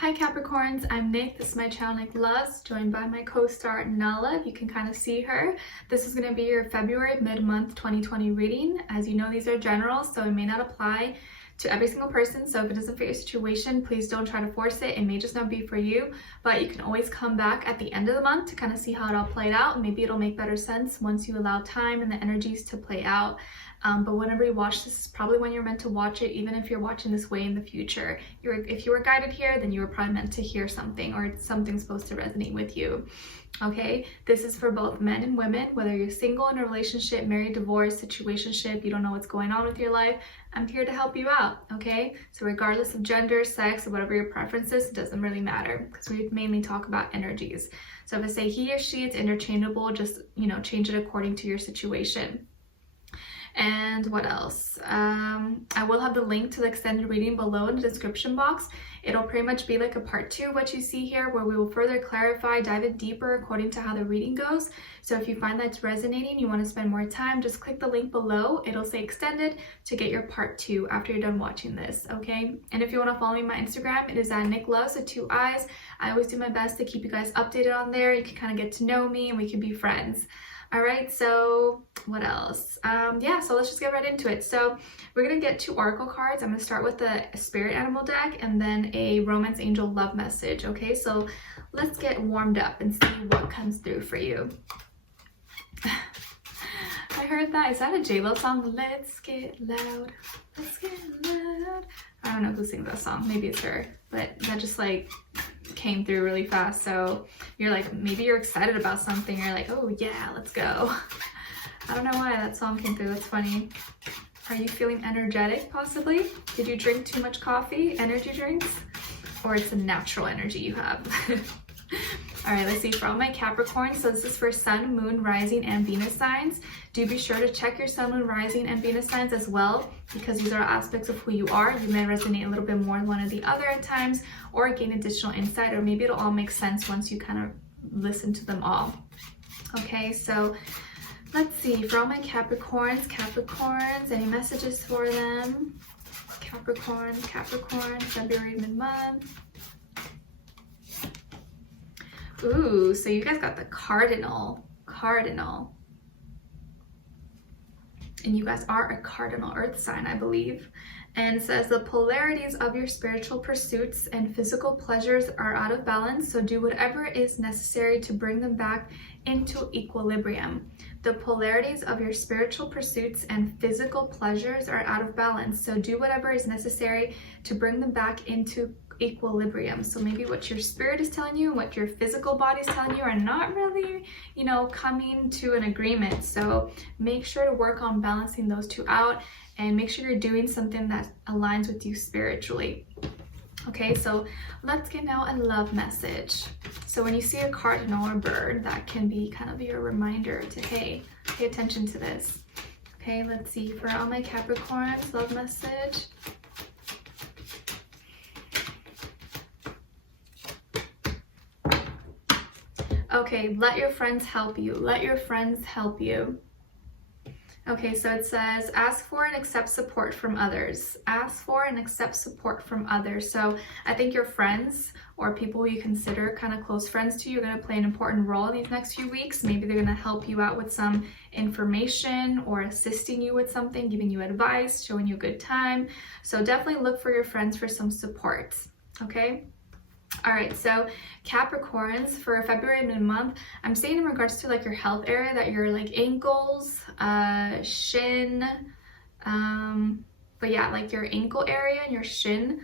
Hi Capricorns, I'm Nick. This is my channel NicLoves, joined by my co-star Nala. You can kind of see her. This is going to be your February mid-month 2020 reading. As you know, these are general, so it may not apply to every single person. So if it doesn't fit your situation, please don't try to force it. It may just not be for you, but you can always come back at the end of the month to kind of see how it all played out. Maybe it'll make better sense once you allow time and the energies to play out. But whenever you watch this is probably when you're meant to watch it, even if you're watching this way in the future. If you were guided here, then you were probably meant to hear something, or something's supposed to resonate with you. Okay, this is for both men and women, whether you're single, in a relationship, married, divorced, situationship, you don't know what's going on with your life, I'm here to help you out. Okay, so regardless of gender, sex, or whatever your preference is, it doesn't really matter, because we mainly talk about energies. So if I say he or she, it's interchangeable. Just, change it according to your situation. And what else? I will have the link to the extended reading below in the description box. It'll pretty much be like a part 2 of what you see here, where we will further clarify, dive in deeper according to how the reading goes. So if you find that's resonating, you want to spend more time, just click the link below. It'll say extended to get your part 2 after you're done watching this, okay? And if you want to follow me on my Instagram, it is at NicLoves with 2 eyes. I always do my best to keep you guys updated on there. You can kind of get to know me and we can be friends. All right, so what else? So let's just get right into it. So we're gonna get 2 oracle cards. I'm gonna start with the spirit animal deck and then a romance angel love message. Okay, so let's get warmed up and see what comes through for you. I heard that. Is that a J-Lo song? Let's get loud. Let's get loud. I don't know who sings that song. Maybe it's her, but that just like came through really fast. So you're like, maybe you're excited about something. You're like, oh yeah, let's go. I don't know why that song came through. That's funny. Are you feeling energetic possibly? Did you drink too much coffee, energy drinks? Or it's a natural energy you have? All right, let's see, for all my Capricorns, so this is for Sun, Moon, Rising, and Venus signs. Do be sure to check your Sun, Moon, Rising, and Venus signs as well, because these are aspects of who you are. You may resonate a little bit more than one or the other at times, or gain additional insight, or maybe it'll all make sense once you kind of listen to them all. Okay, so let's see, for all my Capricorns, any messages for them? Capricorn, February mid-month. Ooh, so you guys got the cardinal. And you guys are a cardinal earth sign, I believe. And it says the polarities of your spiritual pursuits and physical pleasures are out of balance, so do whatever is necessary to bring them back into equilibrium. The polarities of your spiritual pursuits and physical pleasures are out of balance, so do whatever is necessary to bring them back into equilibrium. So maybe what your spirit is telling you and what your physical body is telling you are not really, coming to an agreement. So make sure to work on balancing those two out and make sure you're doing something that aligns with you spiritually. Okay, so let's get now a love message. So when you see a cardinal or bird, that can be kind of your reminder to, hey, pay attention to this. Okay, let's see, for all my Capricorns, love message. Okay, let your friends help you. Let your friends help you. Okay, so it says, ask for and accept support from others. Ask for and accept support from others. So I think your friends or people you consider kind of close friends to you are going to play an important role in these next few weeks. Maybe they're going to help you out with some information or assisting you with something, giving you advice, showing you a good time. So definitely look for your friends for some support. Okay? All right, so Capricorns, for February mid-month, I'm saying in regards to like your health area, that your like ankles, shin, but yeah, like your ankle area and your shin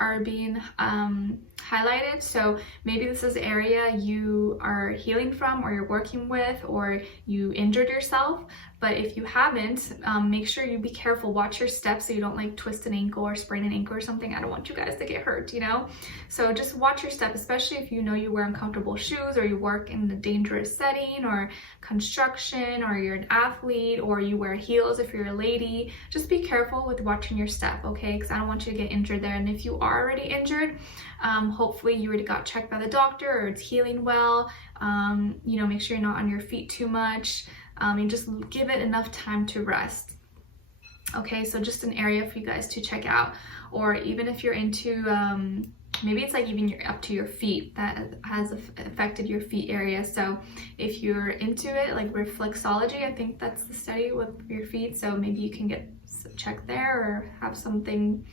are being highlighted. So maybe this is the area you are healing from, or you're working with, or you injured yourself. But if you haven't, make sure you be careful, watch your steps so you don't like twist an ankle or sprain an ankle or something. I don't want you guys to get hurt, So just watch your step, especially if you know you wear uncomfortable shoes, or you work in a dangerous setting, or construction, or you're an athlete, or you wear heels if you're a lady. Just be careful with watching your step, okay? Because I don't want you to get injured there. And if you are already injured, hopefully you already got checked by the doctor, or it's healing well. Make sure you're not on your feet too much. And just give it enough time to rest. Okay, so just an area for you guys to check out. Or even if you're into maybe it's like even up to your feet, that has affected your feet area. So if you're into it, like reflexology, I think that's the study with your feet. So maybe you can get checked there or have something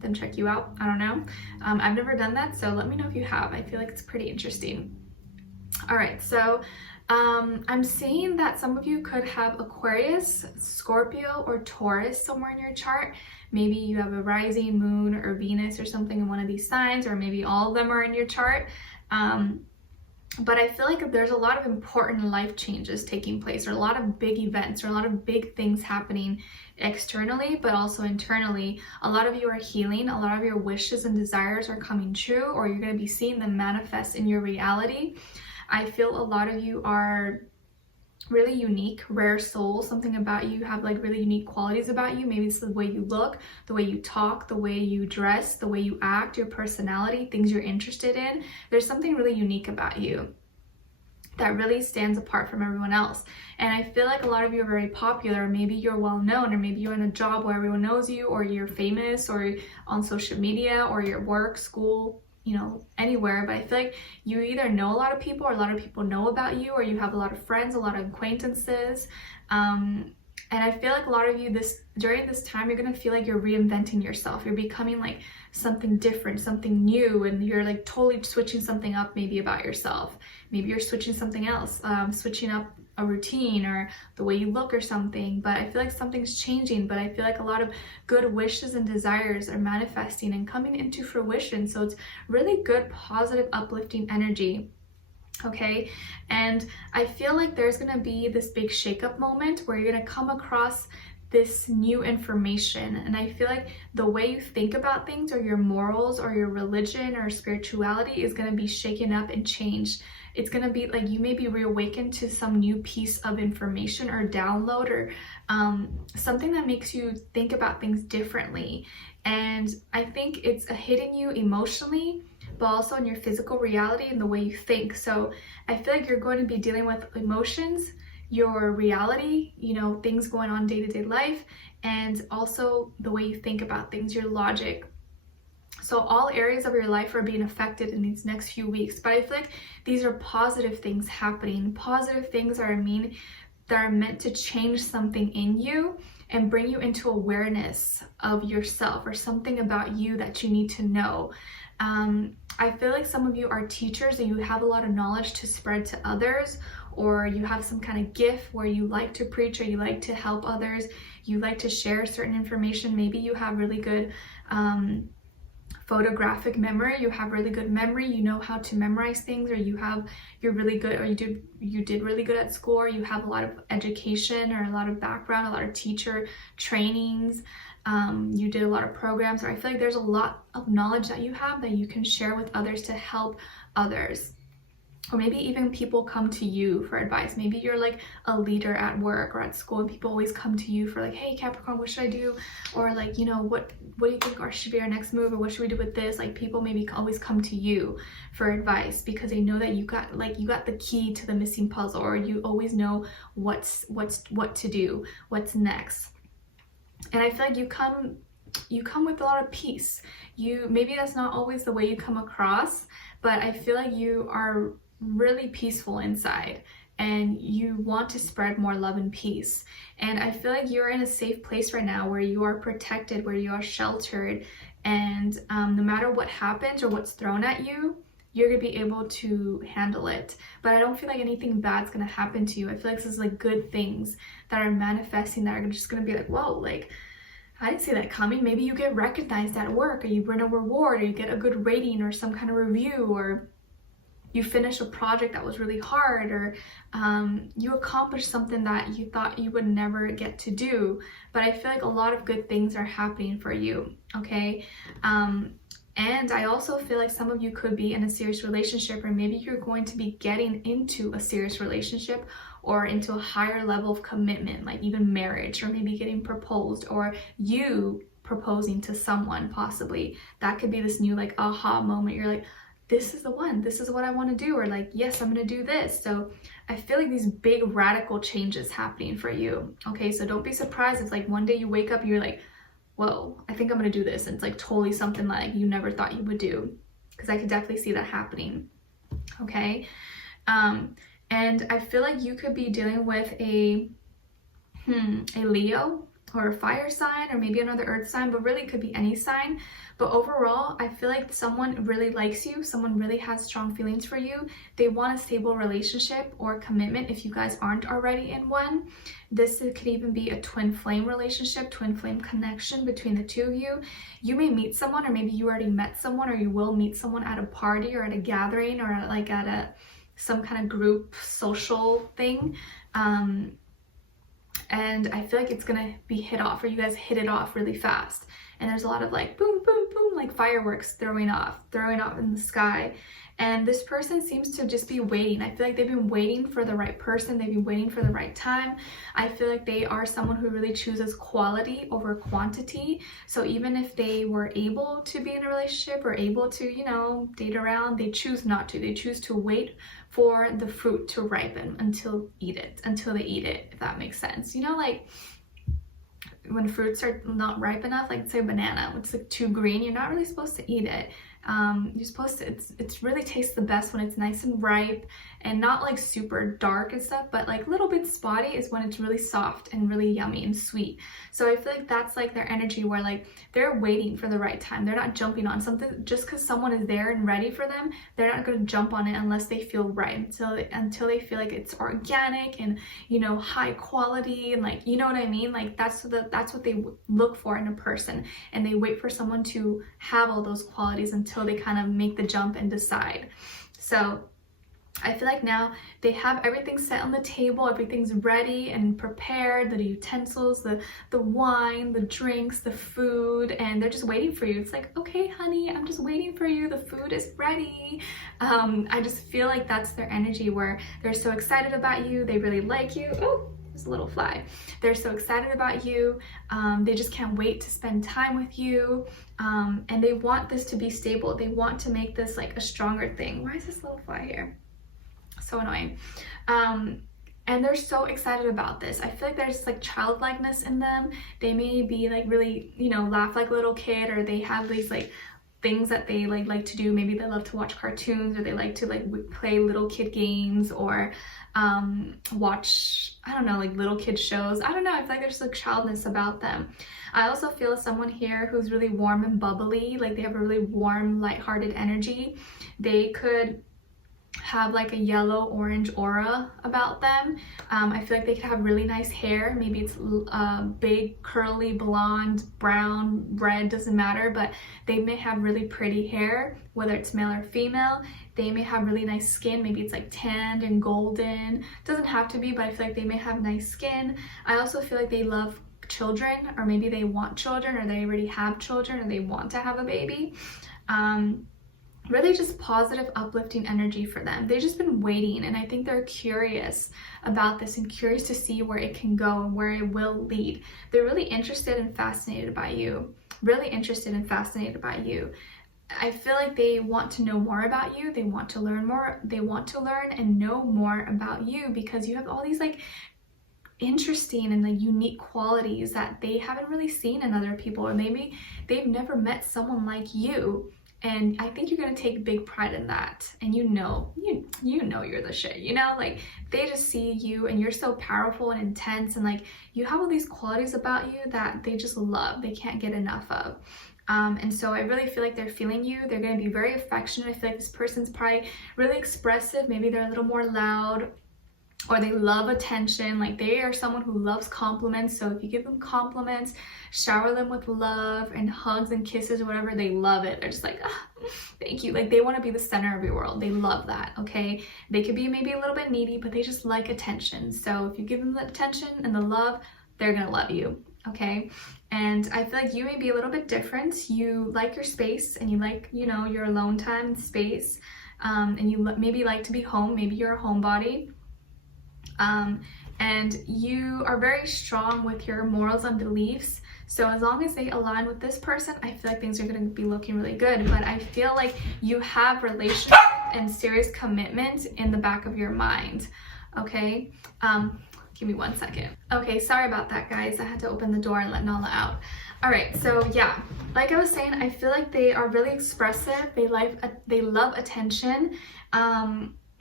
them check you out. I don't know. I've never done that, so let me know if you have. I feel like it's pretty interesting. All right, so I'm seeing that some of you could have Aquarius, Scorpio, or Taurus somewhere in your chart. Maybe you have a rising moon or Venus or something in one of these signs, or maybe all of them are in your chart. But I feel like there's a lot of important life changes taking place, or a lot of big events, or a lot of big things happening externally, but also internally. A lot of you are healing, a lot of your wishes and desires are coming true, or you're going to be seeing them manifest in your reality. I feel a lot of you are really unique, rare souls. Something about you have like really unique qualities about you. Maybe it's the way you look, the way you talk, the way you dress, the way you act, your personality, things you're interested in. There's something really unique about you that really stands apart from everyone else. And I feel like a lot of you are very popular. Maybe you're well known, or maybe you're in a job where everyone knows you, or you're famous, or on social media, or your work, school, you know, anywhere. But I feel like you either know a lot of people, or a lot of people know about you, or you have a lot of friends, a lot of acquaintances. And I feel like a lot of you during this time, you're gonna feel like you're reinventing yourself. You're becoming like something different, something new, and you're like totally switching something up maybe about yourself. Maybe you're switching something else, switching up a routine or the way you look or something. But I feel like something's changing, but I feel like a lot of good wishes and desires are manifesting and coming into fruition. So it's really good, positive, uplifting energy. Okay, and I feel like there's gonna be this big shakeup moment where you're gonna come across this new information, and I feel like the way you think about things, or your morals, or your religion, or spirituality is gonna be shaken up and changed. It's gonna be like you may be reawakened to some new piece of information or download, or something that makes you think about things differently. And I think it's hitting you emotionally, but also in your physical reality and the way you think. So I feel like you're going to be dealing with emotions, your reality, you know, things going on day-to-day life, and also the way you think about things, your logic. So all areas of your life are being affected in these next few weeks. But I feel like these are positive things happening. Positive things that are meant to change something in you and bring you into awareness of yourself, or something about you that you need to know. I feel like some of you are teachers and you have a lot of knowledge to spread to others, or you have some kind of gift where you like to preach, or you like to help others, you like to share certain information. Maybe you have really good photographic memory, you have really good memory, you know how to memorize things, or you're really good, or you did really good at school, or you have a lot of education or a lot of background, a lot of teacher trainings, you did a lot of programs, or I feel like there's a lot of knowledge that you have that you can share with others to help others. Or maybe even people come to you for advice. Maybe you're like a leader at work or at school, and people always come to you for like, hey Capricorn, what should I do? Or like, you know, what do you think should be our next move, or what should we do with this? Like, people maybe always come to you for advice because they know that you got the key to the missing puzzle, or you always know what to do, what's next. And I feel like you come with a lot of peace. Maybe that's not always the way you come across, but I feel like you are really peaceful inside, and you want to spread more love and peace. And I feel like you're in a safe place right now where you are protected, where you are sheltered, and no matter what happens or what's thrown at you, you're gonna be able to handle it. But I don't feel like anything bad's gonna happen to you. I feel like this is like good things that are manifesting, that are just gonna be like, whoa, like I didn't see that coming. Maybe you get recognized at work, or you win a reward, or you get a good rating or some kind of review, or you finish a project that was really hard, or you accomplished something that you thought you would never get to do. But I feel like a lot of good things are happening for you, okay? And I also feel like some of you could be in a serious relationship, or maybe you're going to be getting into a serious relationship, or into a higher level of commitment, like even marriage, or maybe getting proposed, or you proposing to someone possibly. That could be this new like aha moment. You're like, this is the one, this is what I want to do, or like, yes, I'm going to do this. So I feel like these big radical changes happening for you. Okay, so don't be surprised if like one day you wake up and you're like, whoa, I think I'm going to do this. And it's like totally something like you never thought you would do. because I could definitely see that happening. Okay. And I feel like you could be dealing with a Leo or a fire sign, or maybe another earth sign, but really it could be any sign. But overall, I feel like someone really likes you, someone really has strong feelings for you. They want a stable relationship or commitment if you guys aren't already in one. This could even be a twin flame relationship, twin flame connection between the two of you. You may meet someone, or maybe you already met someone, or you will meet someone at a party or at a gathering, or at some kind of group social thing. And I feel like it's gonna be hit off, or you guys hit it off really fast. And there's a lot of like boom, boom, boom, like fireworks throwing off in the sky. And this person seems to just be waiting. I feel like they've been waiting for the right person. They've been waiting for the right time. I feel like they are someone who really chooses quality over quantity. So even if they were able to be in a relationship or able to, you know, date around, they choose not to. They choose to wait for the fruit to ripen until they eat it, if that makes sense. You know, like when fruits are not ripe enough, like say a banana, it's like too green, you're not really supposed to eat it. You're supposed to, it's really tastes the best when it's nice and ripe and not like super dark and stuff, but like little bit spotty is when it's really soft and really yummy and sweet. So I feel like that's like their energy, where like they're waiting for the right time. They're not jumping on something just because someone is there and ready for them. They're not going to jump on it unless they feel right, until they feel like it's organic and, you know, high quality, and like, you know what I mean? Like that's what they look for in a person, and they wait for someone to have all those qualities until they kind of make the jump and decide. So I feel like now they have everything set on the table, everything's ready and prepared, the utensils, the wine, the drinks, the food, and they're just waiting for you. It's like, okay, honey, I'm just waiting for you. The food is ready. I just feel like that's their energy, where they're so excited about you. They really like you. Oh, there's a little fly. They're so excited about you. They just can't wait to spend time with you. And they want this to be stable. They want to make this like a stronger thing. Why is this little fly here? So annoying. And they're so excited about this. I feel like there's like childlikeness in them. They may be like really, you know, laugh like a little kid, or they have these like things that they like to do. Maybe they love to watch cartoons, or they like to like play little kid games, or watch, I don't know, like little kid shows. I don't know, I feel like there's like childness about them. I also feel someone here who's really warm and bubbly, like they have a really warm, lighthearted energy. They could have like a yellow orange aura about them. I feel like they could have really nice hair. Maybe it's big, curly, blonde, brown, red, doesn't matter, but they may have really pretty hair, whether it's male or female. They may have really nice skin. Maybe it's like tanned and golden. Doesn't have to be, but I feel like they may have nice skin. I also feel like they love children, or maybe they want children, or they already have children, or they want to have a baby. Really just positive, uplifting energy for them. They've just been waiting, and I think they're curious about this and curious to see where it can go and where it will lead. They're really interested and fascinated by you. Really interested and fascinated by you. I feel like they want to know more about you. They want to learn more. They want to learn and know more about you, because you have all these like interesting and like unique qualities that they haven't really seen in other people, or maybe they've never met someone like you. And I think you're gonna take big pride in that. And you know you're the shit, you know? Like they just see you, and you're so powerful and intense, and like you have all these qualities about you that they just love. They can't get enough of. And so I really feel like they're feeling you. They're gonna be very affectionate. I feel like this person's probably really expressive. Maybe they're a little more loud, or they love attention. Like they are someone who loves compliments. So if you give them compliments, shower them with love and hugs and kisses or whatever, they love it. They're just like, ah, thank you. Like they want to be the center of your world. They love that. Okay, they could be maybe a little bit needy, but they just like attention. So if you give them the attention and the love, they're gonna love you. Okay, and I feel like you may be a little bit different. You like your space, and you like, you know, your alone time and space, and you maybe like to be home. Maybe you're a homebody. And you are very strong with your morals and beliefs. So as long as they align with this person, I feel like things are going to be looking really good. But I feel like you have relationship and serious commitment in the back of your mind. Okay. Give me 1 second. Okay, sorry about that, guys. I had to open the door and let Nala out. All right, so yeah, like I was saying, I feel like they are really expressive. They love attention.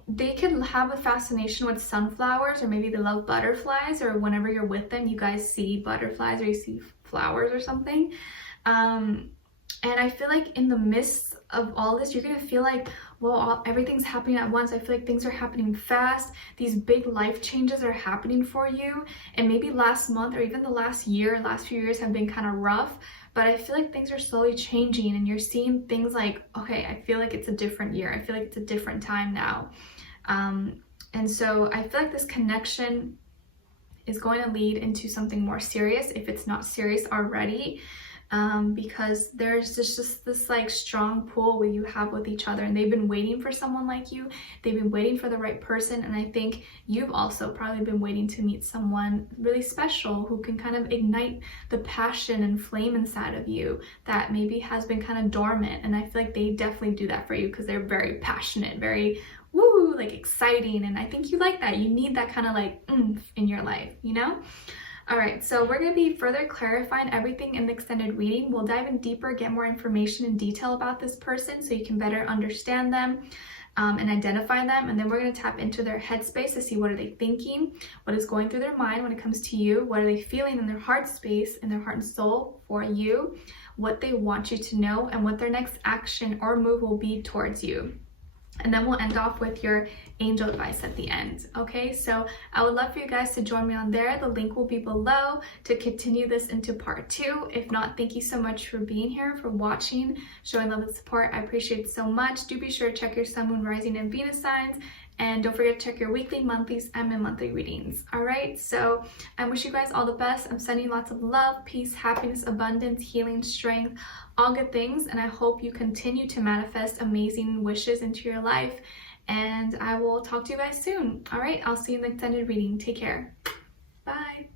They can have a fascination with sunflowers, or maybe they love butterflies, or whenever you're with them, you guys see butterflies or you see flowers or something. And I feel like in the midst of all this, you're gonna feel like, well, everything's happening at once. I feel like things are happening fast. These big life changes are happening for you. And maybe last month or even the last year, last few years have been kind of rough. But I feel like things are slowly changing and you're seeing things like, okay, I feel like it's a different year. I feel like it's a different time now. And so I feel like this connection is going to lead into something more serious if it's not serious already. Because there's just this like strong pull where you have with each other, and they've been waiting for someone like you. They've been waiting for the right person, and I think you've also probably been waiting to meet someone really special who can kind of ignite the passion and flame inside of you that maybe has been kind of dormant. And I feel like they definitely do that for you because they're very passionate, very woo, like exciting, and I think you like that. You need that kind of like oomph in your life, you know? All right, so we're going to be further clarifying everything in the extended reading. We'll dive in deeper, get more information and detail about this person so you can better understand them and identify them. And then we're going to tap into their headspace to see what are they thinking, what is going through their mind when it comes to you, what are they feeling in their heart space, in their heart and soul for you, what they want you to know, and what their next action or move will be towards you. And then we'll end off with your angel advice at the end. Okay, so I would love for you guys to join me on there. The link will be below to continue this into part 2. If not, thank you so much for being here, for watching, showing love and support. I appreciate it so much. Do be sure to check your sun, moon, rising, and Venus signs. And don't forget to check your weekly, monthlies, and monthly readings. All right, so I wish you guys all the best. I'm sending lots of love, peace, happiness, abundance, healing, strength, all good things. And I hope you continue to manifest amazing wishes into your life. And I will talk to you guys soon. All right, I'll see you in the extended reading. Take care. Bye.